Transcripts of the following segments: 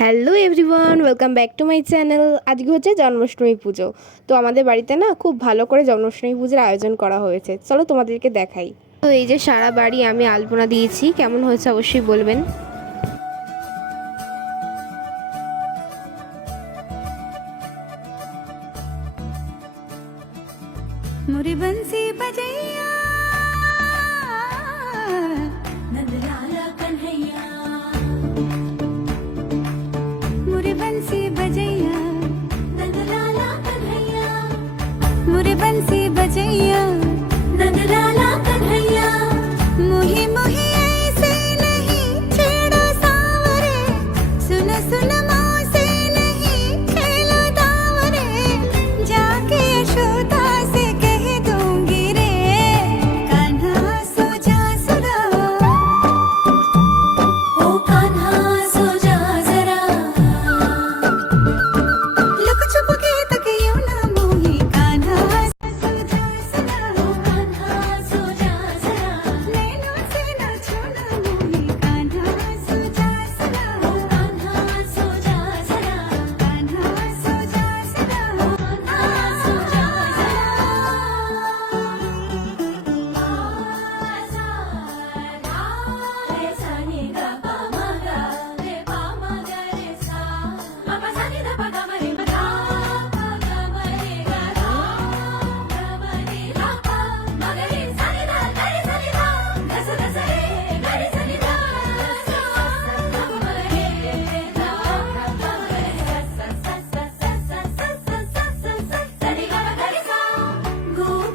Hello everyone, welcome back to my channel. আজকে হচ্ছে জন্মাষ্টমী পুজো। তো আমাদের বাড়িতে না খুব ভালো করে জন্মাষ্টমী পুজোর আয়োজন করা হয়েছে। চলো তোমাদেরকে দেখাই। তো এই যে সারা বাড়ি আমি আলপনা দিয়েছি, কেমন হয়েছে অবশ্যই বলবেন। मुरी बंसी बजैया नंदलाला कन्हैया मुरी बंसी बजैया नंदलाला कन्हैया मुरी बंसी बजैया नंदलाला कन्हैया मुही मुही ऐसे नहीं छेड़ो सावरे सुन सुन मौसे नहीं खेलो दावरे जाके यशोदा से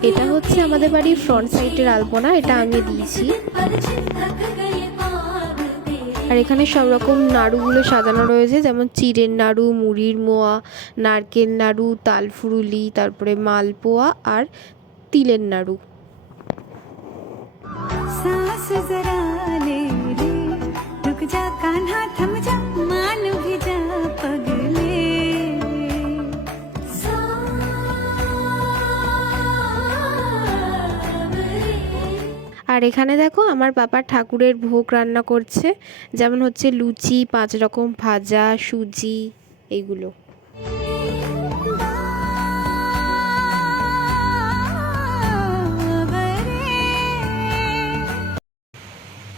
এটা হচ্ছে আমাদের বাড়ির ফ্রন্ট সাইডের আলপনা, এটা আমি দিয়েছি। আর এখানে সব রকম নাড়ুগুলো সাজানো রয়েছে, যেমন চিড়ের নাড়ু, মুড়ির মোয়া, নারকেল নাড়ু, তালফুরুলি, তারপরে মালপোয়া আর তিলের নাড়ু। আর এখানে দেখো আমার বাবা ঠাকুরের ভোগ রান্না করছে, যেমন হচ্ছে লুচি, 5 রকম ভাজা, সুজি, এইগুলো।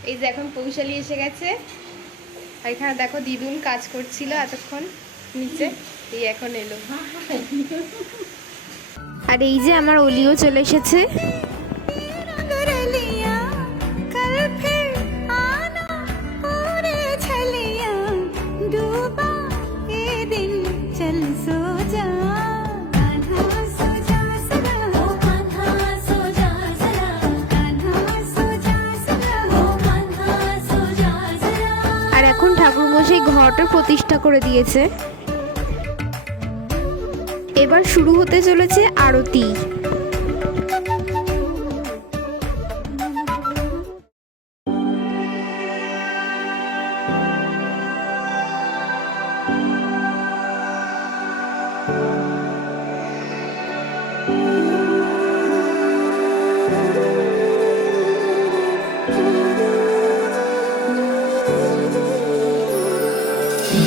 এই যে এখন পৌশালি এসে গেছে। আর এখানে দেখো দিদুন কাজ করছিল এতক্ষণ নিচে, এই এখন এলো। আর এই যে আমার অলিও চলে এসেছে। আর এখন ঠাকুরমশাই ঘরটা প্রতিষ্ঠা করে দিয়েছে। এবার শুরু হতে চলেছে আরতি।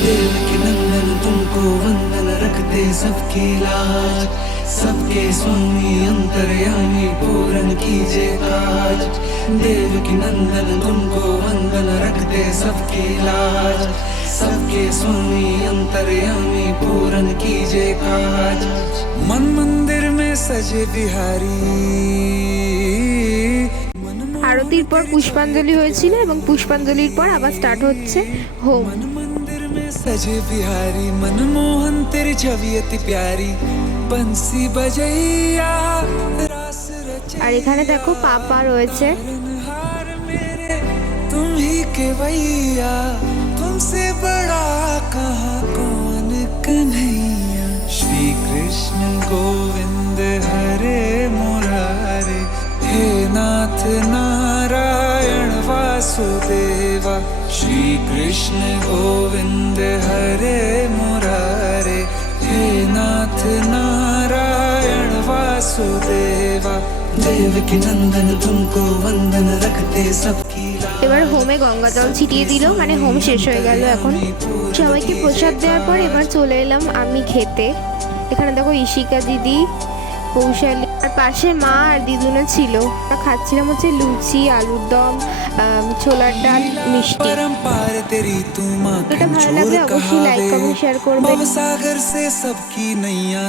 देवकी नंदन तुमको वंदन रखते सबकी लाज, सबके स्वामी अंतर्यामी पूरन कीजे काज। देवकी नंदन तुमको वंदन रखते सबकी लाज, सबके स्वामी अंतर्यामी पूरन कीजे काज। मन मंदिर में सजे बिहारी। আরতির পর পুষ্পাঞ্জলি হয়েছিল এবং পুষ্পাঞ্জলির পর আবার স্টার্ট হচ্ছে হোম। सजे बिहारी मनमोहन तेरी छवि अति प्यारी, बंसी बजैया रास रचे। আর এখানে দেখো পাপা রয়েছে। तुम ही के भैया, तुमसे बड़ा कहाँ कौन कन्हैया। श्री कृष्ण गोविंद हरे मुरारे, हे नाथ नारायण वासुदेवा। श्री कृष्ण गोविंद हरे मुरारे, हे नाथ नारायण वासुदेवा। देवकी नंदन तुमको वंदन रखते सबकी এবার হোমে গঙ্গা জল ছিটিয়ে দিল, মানে হোম শেষ হয়ে গেল। এখন সবাইকে প্রসাদ দেওয়ার পর এবার চলে এলাম আমি খেতে। এখানে দেখো ইশিকা দিদি, কৌশালী আর পাশে মা আর দিদুনা ছিল। খাচ্ছিলাম হচ্ছে লুচি, আলুর দম, ছোলার ডাল, মিষ্টি। परंपार तेरी तू माँ এটা ভালো লাগলে অবশ্যই লাইক কমেন্ট শেয়ার করবে। भव सागर से सबकी नैया